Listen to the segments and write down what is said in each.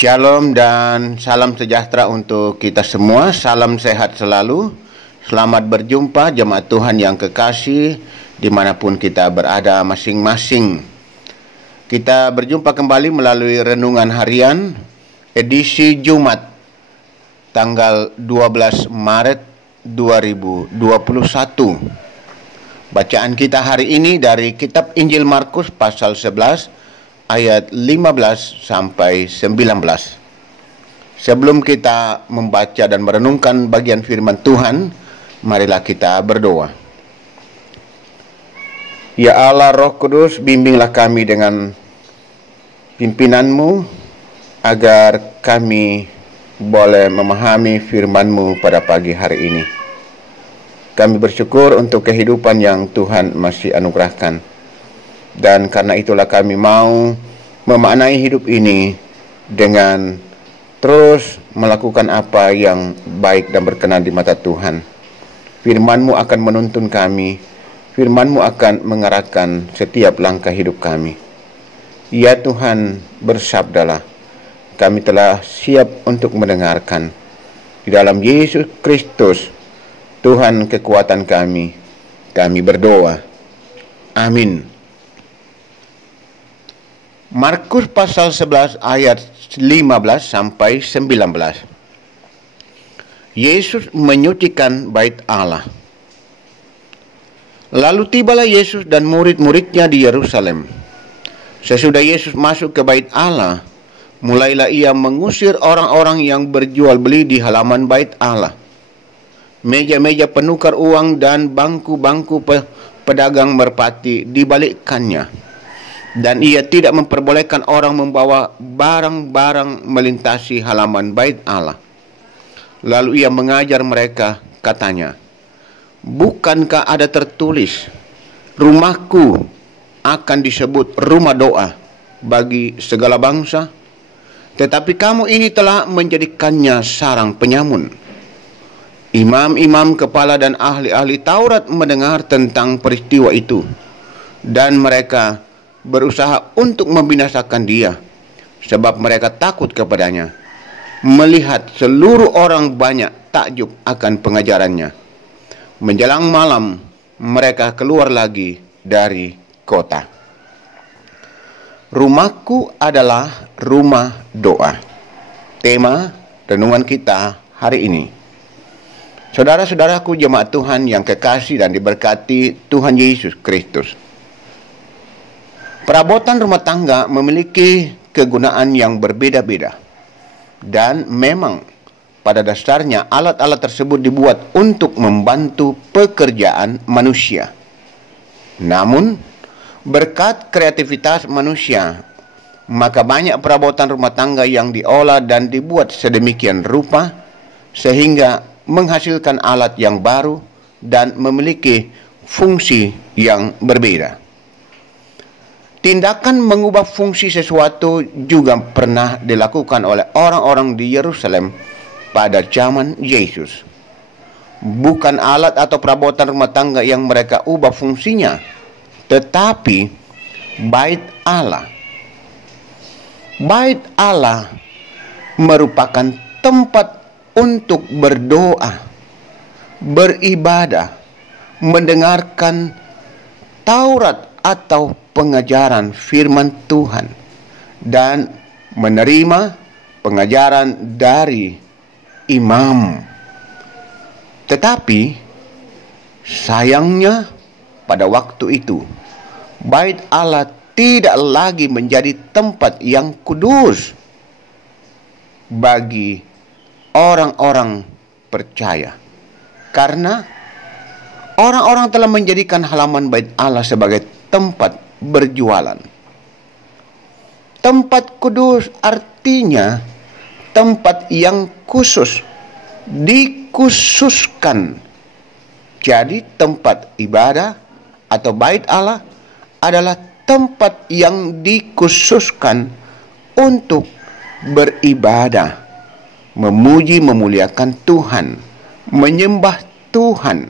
Shalom dan salam sejahtera untuk kita semua. Salam sehat selalu. Selamat berjumpa jemaat Tuhan yang kekasih dimanapun kita berada masing-masing. Kita berjumpa kembali melalui renungan harian edisi Jumat tanggal 12 Maret 2021. Bacaan kita hari ini dari kitab Injil Markus pasal 11 ayat 15 sampai 19. Sebelum kita membaca dan merenungkan bagian firman Tuhan, marilah kita berdoa. Ya Allah Roh Kudus, bimbinglah kami dengan pimpinanmu, agar kami boleh memahami firman-Mu pada pagi hari ini. Kami bersyukur untuk kehidupan yang Tuhan masih anugerahkan. Dan karena itulah kami mau memaknai hidup ini dengan terus melakukan apa yang baik dan berkenan di mata Tuhan. Firman-Mu akan menuntun kami, Firman-Mu akan mengarahkan setiap langkah hidup kami. Ya Tuhan, bersabdalah, kami telah siap untuk mendengarkan. Di dalam Yesus Kristus, Tuhan kekuatan kami berdoa. Amin. Markus pasal 11 ayat 15 sampai 19. Yesus menyucikan bait Allah. Lalu tibalah Yesus dan murid-muridnya di Yerusalem. Sesudah Yesus masuk ke bait Allah, mulailah ia mengusir orang-orang yang berjual beli di halaman bait Allah. Meja-meja penukar uang dan bangku-bangku pedagang merpati dibalikkannya. Dan ia tidak memperbolehkan orang membawa barang-barang melintasi halaman bait Allah. Lalu ia mengajar mereka, katanya, bukankah ada tertulis, rumahku akan disebut rumah doa bagi segala bangsa? Tetapi kamu ini telah menjadikannya sarang penyamun. Imam-imam kepala dan ahli-ahli Taurat mendengar tentang peristiwa itu, dan mereka berusaha untuk membinasakan dia, sebab mereka takut kepadanya, melihat seluruh orang banyak takjub akan pengajarannya. Menjelang malam, mereka keluar lagi dari kota. Rumahku adalah rumah doa. Tema renungan kita hari ini. Saudara-saudaraku jemaat Tuhan yang kekasih dan diberkati Tuhan Yesus Kristus. Perabotan rumah tangga memiliki kegunaan yang berbeda-beda. Dan memang pada dasarnya alat-alat tersebut dibuat untuk membantu pekerjaan manusia. Namun, berkat kreativitas manusia, maka banyak perabotan rumah tangga yang diolah dan dibuat sedemikian rupa, sehingga menghasilkan alat yang baru dan memiliki fungsi yang berbeda. Tindakan mengubah fungsi sesuatu juga pernah dilakukan oleh orang-orang di Yerusalem pada zaman Yesus. Bukan alat atau perabotan rumah tangga yang mereka ubah fungsinya, tetapi bait Allah. Bait Allah merupakan tempat untuk berdoa, beribadah, mendengarkan Taurat atau pengajaran firman Tuhan, dan menerima pengajaran dari imam. Tetapi sayangnya pada waktu itu bait Allah tidak lagi menjadi tempat yang kudus bagi orang-orang percaya, karena orang-orang telah menjadikan halaman bait Allah sebagai tempat berjualan. Tempat kudus artinya tempat yang khusus, dikhususkan. Jadi tempat ibadah atau bait Allah adalah tempat yang dikhususkan untuk beribadah, memuji memuliakan Tuhan, menyembah Tuhan.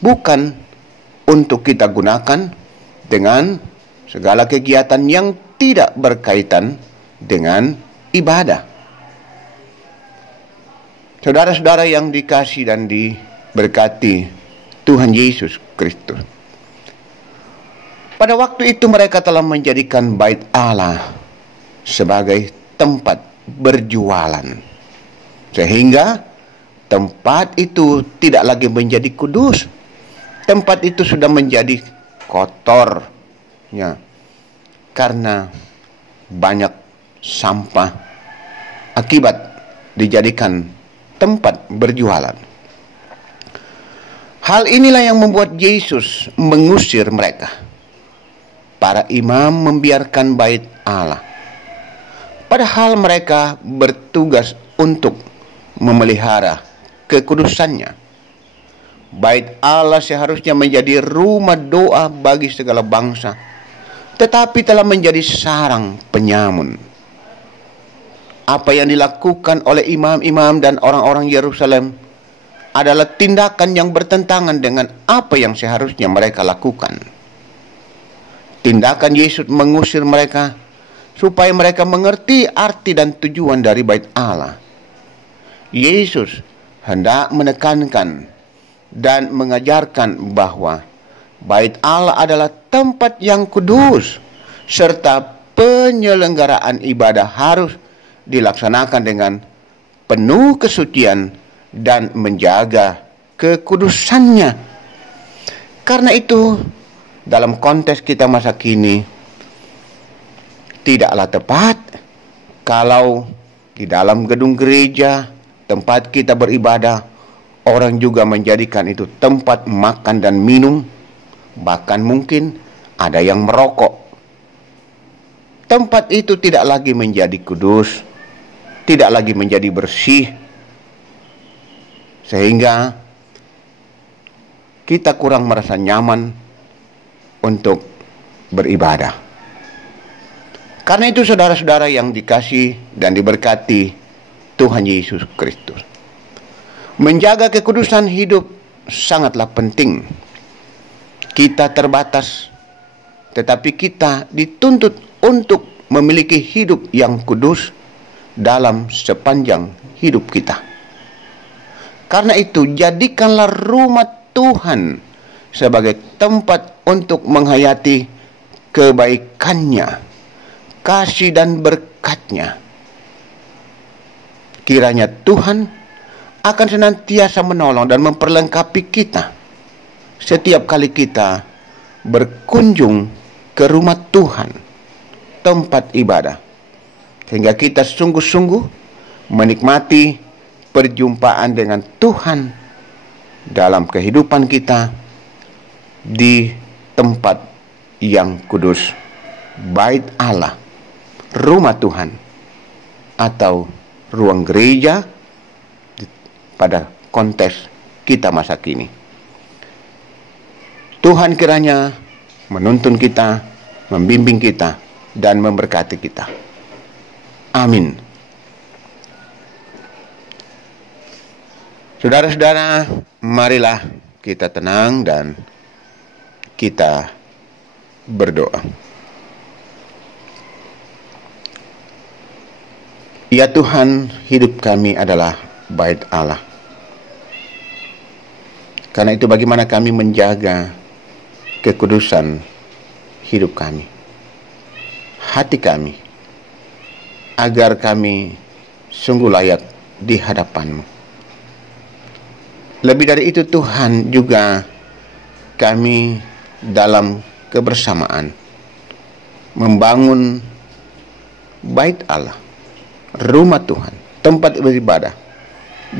Bukan untuk kita gunakan dengan segala kegiatan yang tidak berkaitan dengan ibadah. Saudara-saudara yang dikasihi dan diberkati Tuhan Yesus Kristus, pada waktu itu mereka telah menjadikan bait Allah sebagai tempat berjualan, sehingga tempat itu tidak lagi menjadi kudus. Tempat itu sudah menjadi kotor, ya, karena banyak sampah akibat dijadikan tempat berjualan. Hal inilah yang membuat Yesus mengusir mereka. Para imam membiarkan bait Allah, padahal mereka bertugas untuk memelihara kekudusannya. Bait Allah seharusnya menjadi rumah doa bagi segala bangsa, tetapi telah menjadi sarang penyamun. Apa yang dilakukan oleh imam-imam dan orang-orang Yerusalem adalah tindakan yang bertentangan dengan apa yang seharusnya mereka lakukan. Tindakan Yesus mengusir mereka supaya mereka mengerti arti dan tujuan dari bait Allah. Yesus hendak menekankan dan mengajarkan bahwa bait Allah adalah tempat yang kudus, serta penyelenggaraan ibadah harus dilaksanakan dengan penuh kesucian dan menjaga kekudusannya. Karena itu, dalam konteks kita masa kini, tidaklah tepat kalau di dalam gedung gereja tempat kita beribadah, orang juga menjadikan itu tempat makan dan minum, bahkan mungkin ada yang merokok. Tempat itu tidak lagi menjadi kudus, tidak lagi menjadi bersih, sehingga kita kurang merasa nyaman untuk beribadah. Karena itu saudara-saudara yang dikasihi dan diberkati Tuhan Yesus Kristus, menjaga kekudusan hidup sangatlah penting. Kita terbatas, tetapi kita dituntut untuk memiliki hidup yang kudus dalam sepanjang hidup kita. Karena itu, jadikanlah rumah Tuhan sebagai tempat untuk menghayati kebaikannya, kasih dan berkat-Nya. Kiranya Tuhan akan senantiasa menolong dan memperlengkapi kita setiap kali kita berkunjung ke rumah Tuhan, tempat ibadah, sehingga kita sungguh-sungguh menikmati perjumpaan dengan Tuhan dalam kehidupan kita di tempat yang kudus, bait Allah, rumah Tuhan, atau ruang gereja pada konteks kita masa kini. Tuhan kiranya menuntun kita, membimbing kita, dan memberkati kita. Amin. Saudara-saudara, marilah kita tenang dan kita berdoa. Ya Tuhan, hidup kami adalah bait Allah. Karena itu bagaimana kami menjaga kekudusan hidup kami, hati kami, agar kami sungguh layak di hadapan-Mu. Lebih dari itu Tuhan, juga kami dalam kebersamaan membangun bait Allah, rumah Tuhan, tempat beribadah,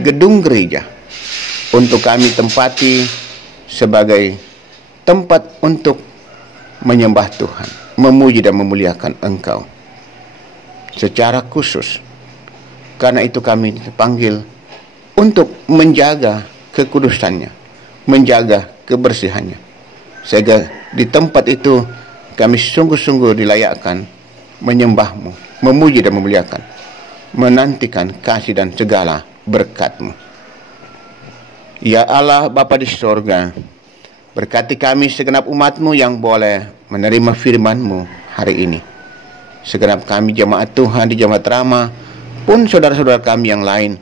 gedung gereja, untuk kami tempati sebagai tempat untuk menyembah Tuhan, memuji dan memuliakan Engkau secara khusus. Karena itu kami dipanggil untuk menjaga kekudusannya, menjaga kebersihannya, sehingga di tempat itu kami sungguh-sungguh dilayakkan menyembah-Mu, memuji dan memuliakan, menantikan kasih dan segala berkat-Mu. Ya Allah Bapa di sorga, berkati kami segenap umat-Mu yang boleh menerima firman-Mu hari ini, segenap kami jemaat Tuhan di Jemaat Rama, pun saudara-saudara kami yang lain,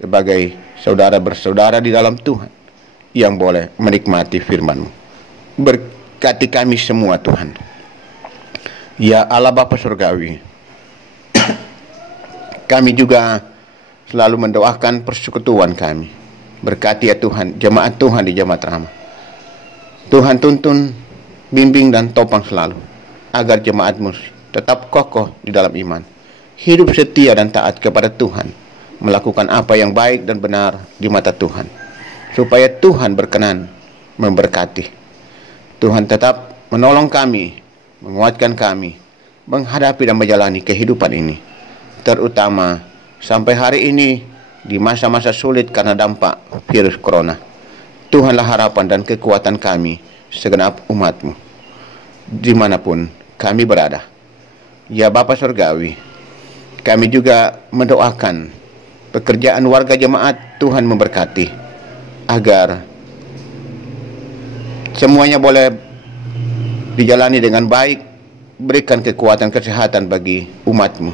sebagai saudara bersaudara di dalam Tuhan, yang boleh menikmati firman-Mu. Berkati kami semua Tuhan. Ya Allah Bapa Surgawi, kami juga selalu mendoakan persekutuan kami. Berkati ya Tuhan, jemaat Tuhan di Jemaat Rama. Tuhan tuntun, bimbing dan topang selalu, agar jemaat-Mu tetap kokoh di dalam iman, hidup setia dan taat kepada Tuhan, melakukan apa yang baik dan benar di mata Tuhan, supaya Tuhan berkenan memberkati. Tuhan tetap menolong kami, menguatkan kami, menghadapi dan menjalani kehidupan ini, terutama sampai hari ini di masa-masa sulit karena dampak virus corona. Tuhanlah harapan dan kekuatan kami segenap umat-Mu, dimanapun kami berada. Ya Bapa Surgawi, kami juga mendoakan pekerjaan warga jemaat. Tuhan memberkati, agar semuanya boleh dijalani dengan baik. Berikan kekuatan kesehatan bagi umat-Mu,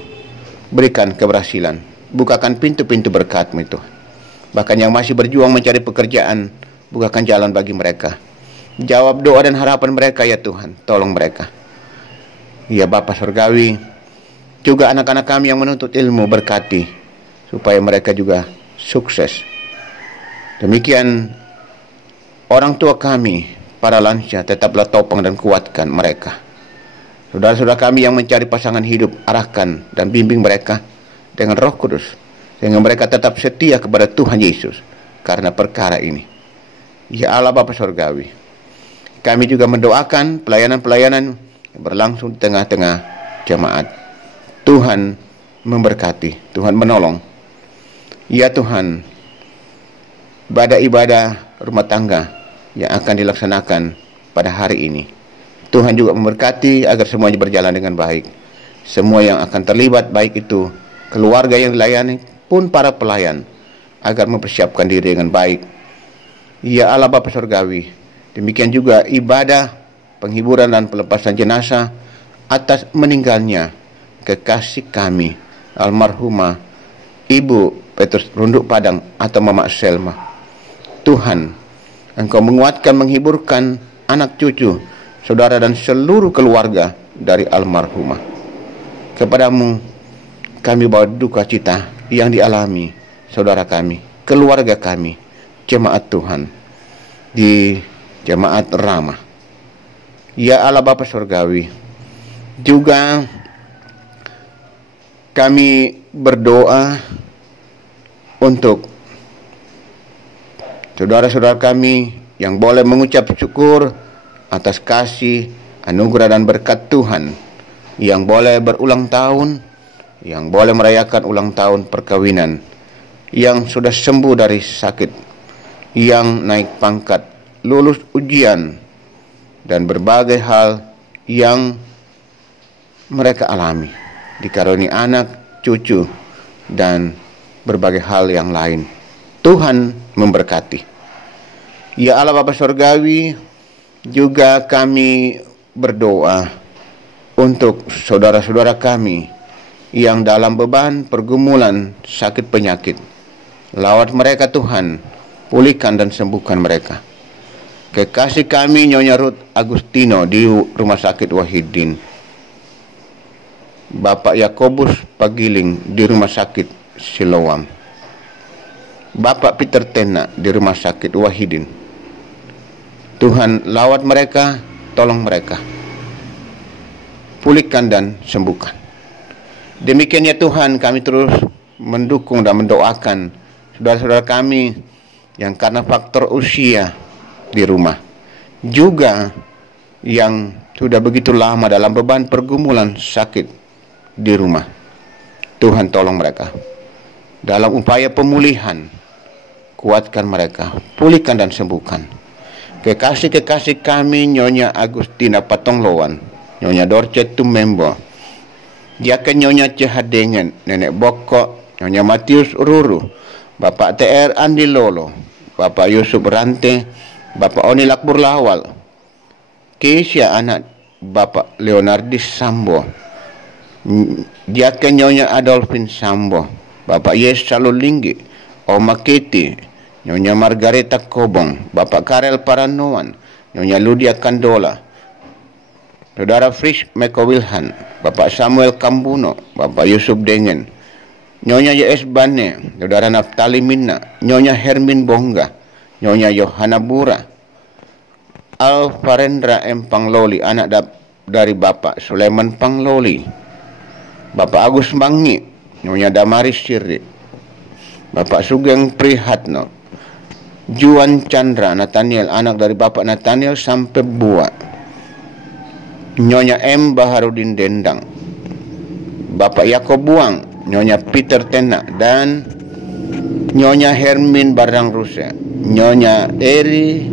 berikan keberhasilan, bukakan pintu-pintu berkat-Mu itu. Bahkan yang masih berjuang mencari pekerjaan, bukakan jalan bagi mereka. Jawab doa dan harapan mereka ya Tuhan, tolong mereka. Ya Bapa Surgawi, juga anak-anak kami yang menuntut ilmu, berkati, supaya mereka juga sukses. Demikian orang tua kami, para lansia, tetaplah topang dan kuatkan mereka. Saudara-saudara kami yang mencari pasangan hidup, arahkan dan bimbing mereka dengan Roh Kudus, sehingga mereka tetap setia kepada Tuhan Yesus karena perkara ini. Ya Allah Bapa Surgawi, kami juga mendoakan pelayanan-pelayanan yang berlangsung di tengah-tengah jemaat. Tuhan memberkati, Tuhan menolong. Ya Tuhan, ibadah rumah tangga yang akan dilaksanakan pada hari ini, Tuhan juga memberkati agar semuanya berjalan dengan baik. Semua yang akan terlibat, baik itu keluarga yang dilayani pun para pelayan, agar mempersiapkan diri dengan baik. Ya Allah Bapa Surgawi, demikian juga ibadah penghiburan dan pelepasan jenazah atas meninggalnya kekasih kami, almarhumah Ibu Petrus Runduk Padang atau Mama Selma. Tuhan, Engkau menguatkan, menghiburkan anak cucu, saudara dan seluruh keluarga dari almarhumah. Kepadamu kami bawa duka cita yang dialami saudara kami, keluarga kami, jemaat Tuhan di Jemaat Rama. Ya Allah Bapa Surgawi, juga kami berdoa untuk saudara-saudara kami yang boleh mengucap syukur atas kasih, anugerah dan berkat Tuhan, yang boleh berulang tahun, yang boleh merayakan ulang tahun perkawinan, yang sudah sembuh dari sakit, yang naik pangkat, lulus ujian, dan berbagai hal yang mereka alami, dikaruniai anak, cucu, dan berbagai hal yang lain. Tuhan memberkati. Ya Allah Bapa Surgawi, juga kami berdoa untuk saudara-saudara kami yang dalam beban pergumulan sakit penyakit. Lawat mereka Tuhan, pulihkan dan sembuhkan mereka. Kekasih kami Nyonya Ruth Agustino di Rumah Sakit Wahidin, Bapak Yakobus Pagiling di Rumah Sakit Siloam, Bapak Peter Tena di Rumah Sakit Wahidin. Tuhan, lawat mereka, tolong mereka, pulihkan dan sembuhkan. Demikian ya Tuhan, kami terus mendukung dan mendoakan saudara-saudara kami yang karena faktor usia di rumah, juga yang sudah begitu lama dalam beban pergumulan sakit di rumah. Tuhan tolong mereka dalam upaya pemulihan, kuatkan mereka, pulihkan dan sembuhkan. Kekasih-kekasih kami Nyonya Agustina Patongloan, Nyonya Dorce Tumembo, Jaka Nyonya Cehadengen, Nenek Boko, Nyonya Matius Ruru, Bapak TR Andi Lolo, Bapak Yusuf Rante, Bapak Oni Lakbur Lawal, Keisha anak Bapak Leonardis Sambo, Diaken Nyonya Adolfin Sambo, Bapak Yes Salulinggi, Oma Keti, Nyonya Margareta Kobong, Bapak Karel Paranoan, Nyonya Ludia Kandola, Saudara Frisch Mekowilhan, Bapak Samuel Kambuno, Bapak Yusuf Dengen, Nyonya Y.S. Bane, Saudara Naftali Minna, Nyonya Hermin Bongga, Nyonya Yohana Bura, Alfarendra M. Pangloli, anak dari Bapak Sulaiman Pangloli, Bapak Agus Mangi, Nyonya Damaris Sirri, Bapak Sugeng Prihatno, Juan Chandra Nathaniel, anak dari Bapak Nathaniel sampai Bua, Nyonya M. Baharudin Dendang, Bapak Yakob Buang, Nyonya Peter Tena, dan Nyonya Hermin Barang Rusia, Nyonya Eri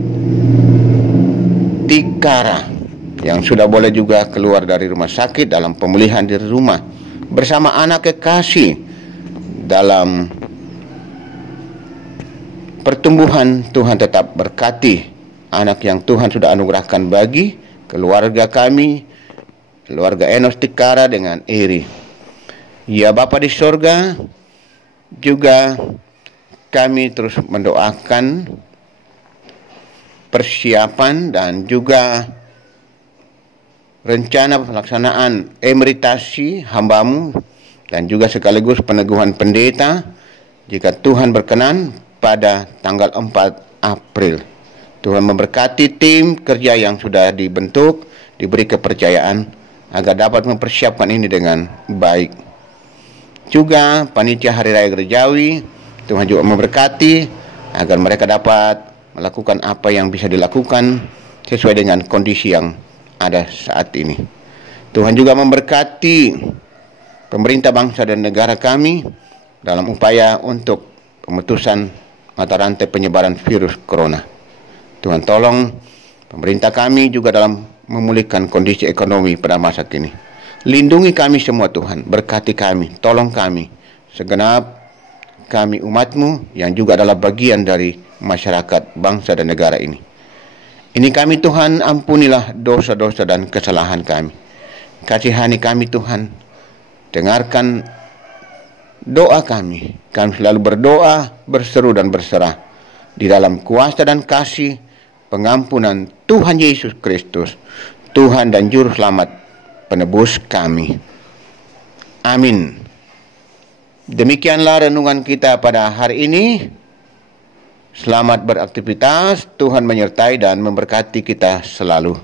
Tikara yang sudah boleh juga keluar dari rumah sakit dalam pemulihan di rumah bersama anak kekasih dalam pertumbuhan. Tuhan tetap berkati anak yang Tuhan sudah anugerahkan bagi keluarga kami, keluarga Enos Tikara dengan Eri. Ya Bapa di sorga, juga kami terus mendoakan persiapan dan juga rencana pelaksanaan emeritasi hambamu dan juga sekaligus peneguhan pendeta jika Tuhan berkenan pada tanggal 4 April. Tuhan memberkati tim kerja yang sudah dibentuk, diberi kepercayaan agar dapat mempersiapkan ini dengan baik. Juga panitia Hari Raya Gerejawi, Tuhan juga memberkati agar mereka dapat melakukan apa yang bisa dilakukan sesuai dengan kondisi yang ada saat ini. Tuhan juga memberkati pemerintah bangsa dan negara kami dalam upaya untuk pemutusan mata rantai penyebaran virus corona. Tuhan tolong pemerintah kami juga dalam memulihkan kondisi ekonomi pada masa kini. Lindungi kami semua Tuhan, berkati kami, tolong kami, segenap kami umat-Mu yang juga adalah bagian dari masyarakat bangsa dan negara ini. Ini kami Tuhan, ampunilah dosa-dosa dan kesalahan kami. Kasihani kami Tuhan, dengarkan doa kami. Kami selalu berdoa, berseru dan berserah di dalam kuasa dan kasih pengampunan Tuhan Yesus Kristus, Tuhan dan Juru Selamat penebus kami. Amin. Demikianlah renungan kita pada hari ini. Selamat beraktivitas, Tuhan menyertai dan memberkati kita selalu.